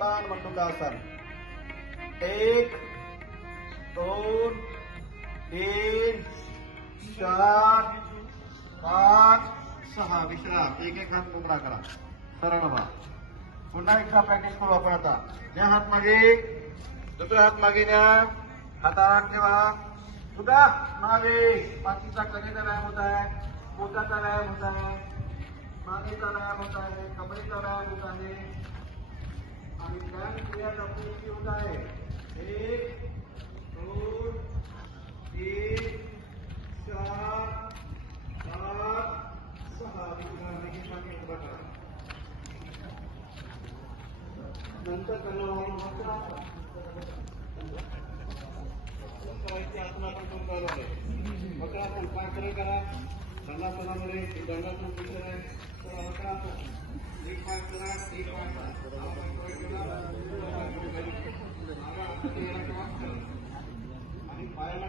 ताण मंडूकासन। 1 2 3 4 5 6 विश्राम। एक एक हात मोकळा करा, सरळ व्हा। पुन्हा एकदा प्रॅक्टिस करू आपण आता। या हात मागे, दुसरा हात मागे न्या, हातावर ठेवा, सुद्धा मागे। पाठीचा कणेचा व्यायाम होत आहे, पोटाचा व्यायाम होत आहे, मानेचा व्यायाम होत आहे, कमरेचा व्यायाम होत आहे आणि ध्यान क्रिया आपली होत आहे। 1 2 3 4 5 6 नंतर वक्रासन पाय सरळ करा, दंडासनामध्ये दंडासन पुढे आहे, वक्रासन एक पाय करा, एक पाय करा,